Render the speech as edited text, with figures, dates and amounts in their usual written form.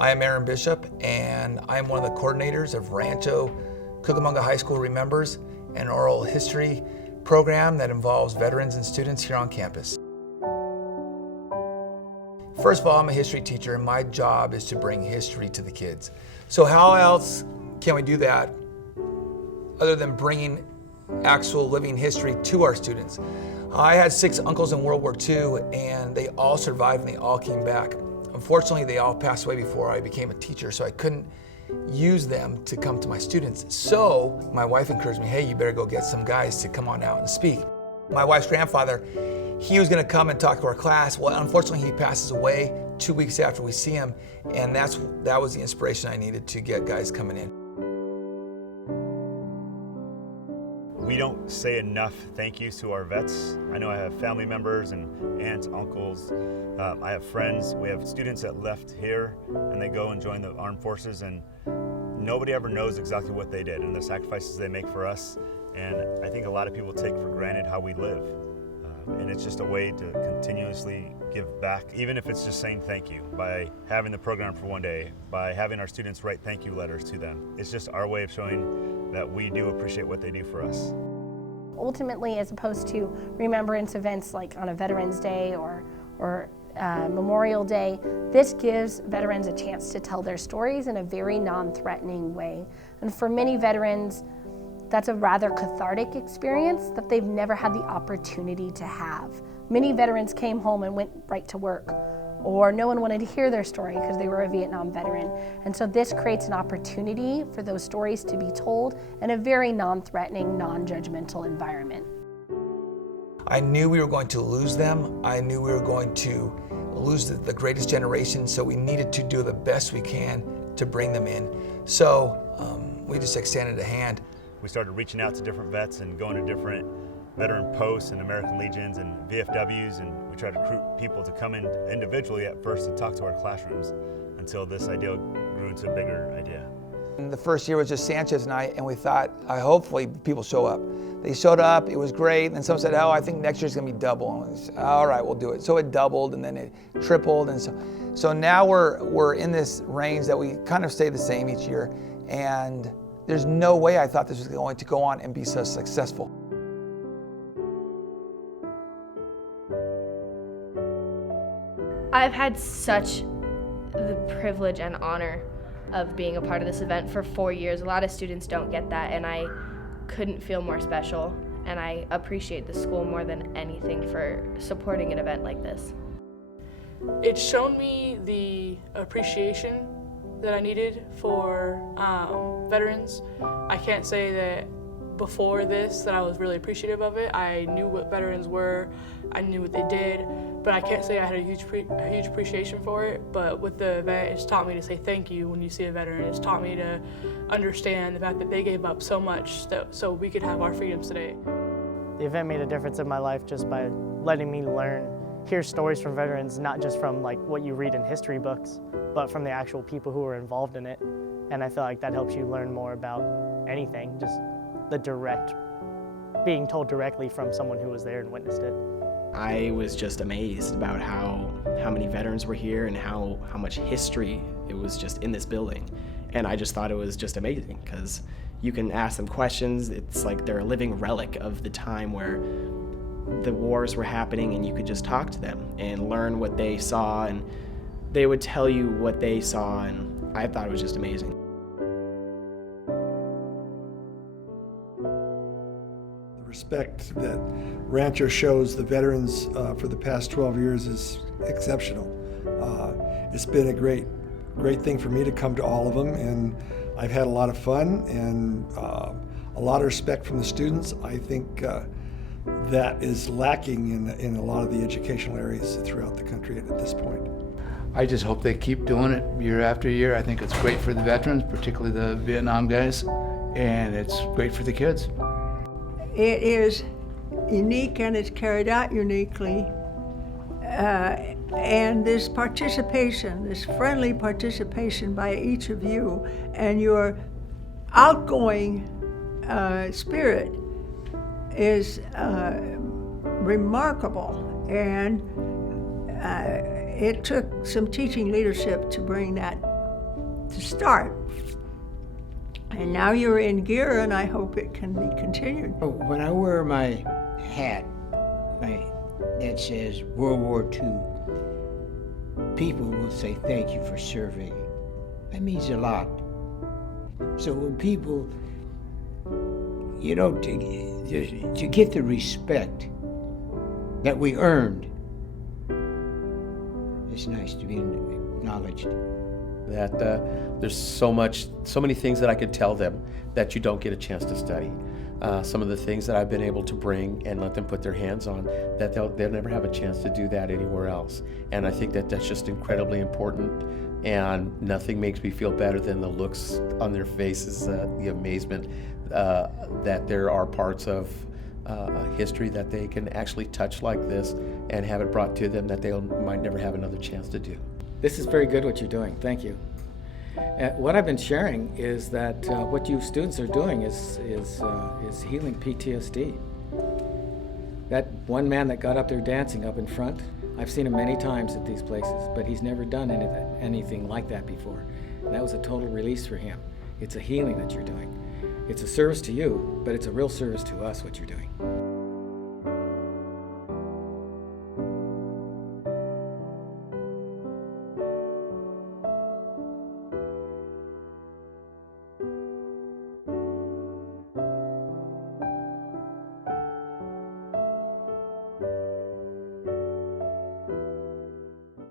I am Aaron Bishop, and I am one of the coordinators of Rancho Cucamonga High School Remembers, an oral history program that involves veterans and students here on campus. First of all, I'm a history teacher, and my job is to bring history to the kids. So how else can we do that other than bringing actual living history to our students? I had 6 uncles in World War II, and they all survived and they all came back. Unfortunately, they all passed away before I became a teacher, so I couldn't use them to come to my students. So my wife encouraged me, hey, you better go get some guys to come on out and speak. My wife's grandfather, he was gonna come and talk to our class. Well, unfortunately, he passes away 2 weeks after we see him, and that was the inspiration I needed to get guys coming in. We don't say enough thank yous to our vets. I know I have family members and aunts, uncles. I have friends. We have students that left here and they go and join the armed forces, and nobody ever knows exactly what they did and the sacrifices they make for us. And I think a lot of people take for granted how we live. And it's just a way to continuously give back, even if it's just saying thank you, by having the program for one day, by having our students write thank you letters to them. It's just our way of showing that we do appreciate what they do for us. Ultimately, as opposed to remembrance events like on a Veterans Day or Memorial Day, this gives veterans a chance to tell their stories in a very non-threatening way. And for many veterans, that's a rather cathartic experience that they've never had the opportunity to have. Many veterans came home and went right to work, or no one wanted to hear their story because they were a Vietnam veteran. And so this creates an opportunity for those stories to be told in a very non-threatening, non-judgmental environment. I knew we were going to lose them. I knew we were going to lose the greatest generation, so we needed to do the best we can to bring them in. So we just extended a hand. We started reaching out to different vets and going to different veteran posts and American Legions and VFWs, and we tried to recruit people to come in individually at first to talk to our classrooms until this idea grew into a bigger idea. And the first year was just Sanchez and I, and we thought, hopefully people show up. They showed up, it was great, and some said, oh, I think next year's gonna be double. And we said, all right, we'll do it. So it doubled, and then it tripled, and so now we're in this range that we kind of stay the same each year, and there's no way I thought this was going to go on and be so successful. I've had such the privilege and honor of being a part of this event for 4 years. A lot of students don't get that, and I couldn't feel more special, and I appreciate the school more than anything for supporting an event like this. It's shown me the appreciation that I needed for veterans. I can't say that before this that I was really appreciative of it. I knew what veterans were, I knew what they did, but I can't say I had a huge appreciation for it. But with the event, it's taught me to say thank you when you see a veteran. It's taught me to understand the fact that they gave up so much so we could have our freedoms today. The event made a difference in my life just by letting me hear stories from veterans, not just from like what you read in history books, but from the actual people who were involved in it. And I feel like that helps you learn more about anything, just being told directly from someone who was there and witnessed it. I was just amazed about how many veterans were here and how much history it was just in this building. And I just thought it was just amazing because you can ask them questions. It's like they're a living relic of the time where the wars were happening, and you could just talk to them and learn what they saw, and they would tell you what they saw, and I thought it was just amazing. The respect that Rancho shows the veterans for the past 12 years is exceptional. It's been a great thing for me to come to all of them, and I've had a lot of fun and a lot of respect from the students. I think that is lacking in a lot of the educational areas throughout the country at this point. I just hope they keep doing it year after year. I think it's great for the veterans, particularly the Vietnam guys, and it's great for the kids. It is unique and it's carried out uniquely. And this participation, this friendly participation by each of you and your outgoing spirit is remarkable, and it took some teaching leadership to bring that to start. And now you're in gear, and I hope it can be continued. When I wear my hat that says World War II, people will say thank you for serving. That means a lot. So when people, you know, to get the respect that we earned, it's nice to be acknowledged. That there's so many things that I could tell them that you don't get a chance to study. Some of the things that I've been able to bring and let them put their hands on, that they'll never have a chance to do that anywhere else. And I think that that's just incredibly important, and nothing makes me feel better than the looks on their faces, the amazement that there are parts of history that they can actually touch like this and have it brought to them that they might never have another chance to do. This is very good what you're doing. Thank you. What I've been sharing is that what you students are doing is healing PTSD. That one man that got up there dancing up in front, I've seen him many times at these places, but he's never done anything like that before. And that was a total release for him. It's a healing that you're doing. It's a service to you, but it's a real service to us what you're doing.